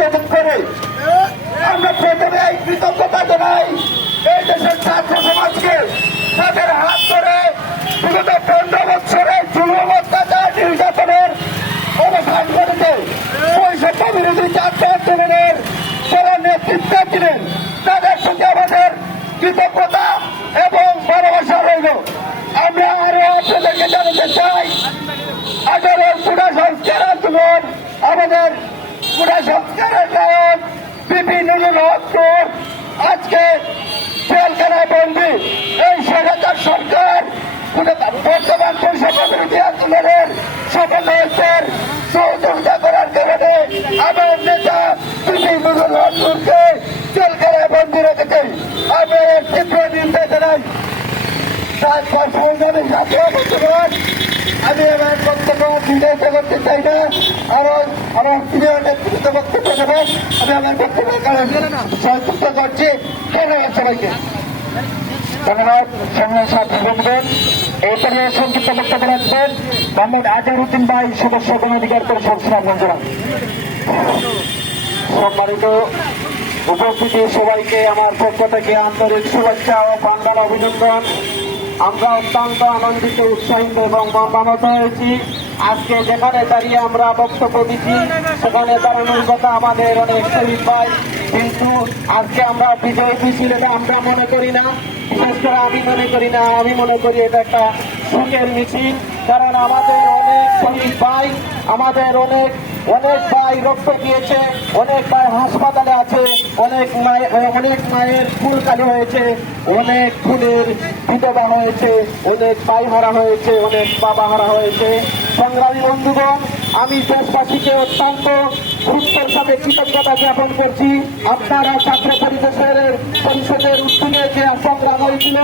প্রতিরোধ করে আমরা প্রথমে এই কৃতজ্ঞতা জানাই এই দেশের ছাত্র সমাজকে, তাদের হাত ধরে বিগত 15 বছরে জুলুম অত্যাচার নির্যাতনের অবসান করতে বৈষম্য বিরোধী ছাত্র আন্দোলনের যারা নেতৃত্ব ছিলেন তাদের প্রতি আমাদের কৃতজ্ঞতা এবং ভালোবাসা রইল। আমরা আরো আপনাদেরকে জানাতে চাই, আগামী পুরা সংস্কার আন্দোলন, আমাদের পুরা সংস্কারের কারণ বিভিন্ন হত্যার আজকে জেলখানায় বন্দী এই স্বৈরাচার সরকার বর্তমান বৈষম্য বিরোধী আন্দোলনের সমন্বয়কের সহযোগিতা করার কারণে আমার নেতা বিভিন্ন হত্যাকে জেলখানায় বন্দী রেখেছে। আমি এর তীব্র নিন্দা জানাই। আমি আমার বক্তব্য বিরোধিতা করতে চাই না, আমার প্রিয় নেতৃত্ব বক্তব্য দেবেন। আমি আমার বক্তব্য সংযুক্ত করছি। ধন্যবাদ সবাইকে। ধন্যবাদ। সামনে ছাত্র বন্ধুগণ, এরপরে সংক্ষিপ্ত বক্তব্য রাখবেন মোহাম্মদ আজহারউদ্দিন ভাই, সদস্য গণঅধিকার পরিষদ সুনামগঞ্জ। সম্মানিত উপস্থিতি সবাইকে আমার পক্ষ থেকে আন্তরিক শুভেচ্ছা ও বাংলার অভিনন্দন। আমরা অত্যন্ত আনন্দিত, উৎসাহিত এবং মর্মাহত হয়েছি। আজকে যেখানে দাঁড়িয়ে আমরা বক্তব্য দিচ্ছি সেখানে দাঁড়ানোর কথা আমাদের অনেক শহীদ ভাই, কিন্তু আজকে আমরা বিজয় মিছিল এটা আমরা মনে করি না, বিশেষ করে আমি মনে করি না। আমি মনে করি এটা একটা সুখের মিছিল, কারণ আমাদের অনেক শহীদ ভাই, আমাদের অনেক ভাই রক্ত দিয়েছে, অনেক ভাই হাসপাতালে আছে, অনেক মায়ের ফুল কালি হয়েছে, অনেক ফুলের বিধবা হয়েছে, অনেক ভাই হারা হয়েছে, অনেক বাবা হারা হয়েছে। সংগ্রামী বন্ধুগণ, আমি দেশবাসীকে অত্যন্ত গুরুত্বের সাথে কৃতজ্ঞতা জ্ঞাপন করছি। আপনারা ছাত্র পরিষদের উদ্যোগে যে সংগ্রাম হয়েছিল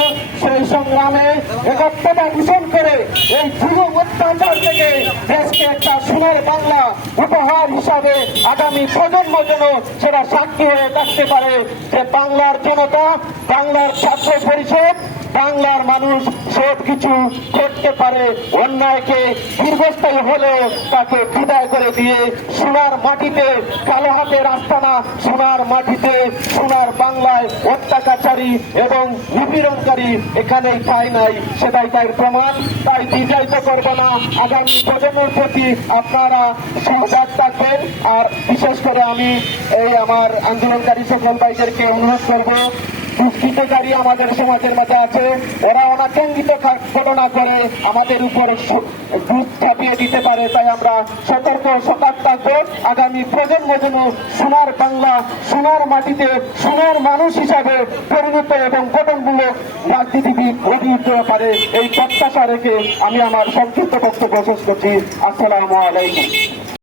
সেই সংগ্রামে একত্রতা পোষণ করে এই জুলুম অত্যাচার থেকে দেশকে একটা সোনার বাংলা উপহার হিসাবে আগামী প্রজন্ম যেন সেটা সাক্ষী হয়ে থাকতে পারে যে বাংলার জনতা, বাংলার ছাত্র পরিষদ, বাংলার মানুষ সব কিছু করতে পারে। অন্যায়কে দীর্ঘস্থায়ী হলেও তাকে বিদায় করে দিয়ে সোনার মাটিতে, কালো হাতের আস্তানা সোনার মাটিতে, সোনার বাংলায় অত্যাচারী এবং নিপীড়নকারী এখানেই ঠাঁই নাই, সেটাই তাই প্রমাণ। তাই বিজয়িত করবো না, আগামী প্রজন্মের প্রতি আপনারা সজাগ থাকবেন। আর বিশেষ করে আমি এই আমার আন্দোলনকারী সকল ভাইদেরকে অনুরোধ করবো, দুষ্কৃতকারী আমাদের সমাজের মাঝে আছে, ওরা অনাকাঙ্ক্ষিত ঘটনা করে আমাদের উপর দুধ চাপিয়ে দিতে পারে। তাই আমরা সতর্ক থাকবো। আগামী প্রজন্ম যেন সোনার বাংলা, সোনার মাটিতে সোনার মানুষ হিসাবে পরিণত এবং গঠনমূলক রাজনীতিবিদ গড়ে উঠতে পারে, এই প্রত্যাশা রেখে আমি আমার সংক্ষিপ্ত বক্তব্য শেষ করছি। আসসালামু আলাইকুম।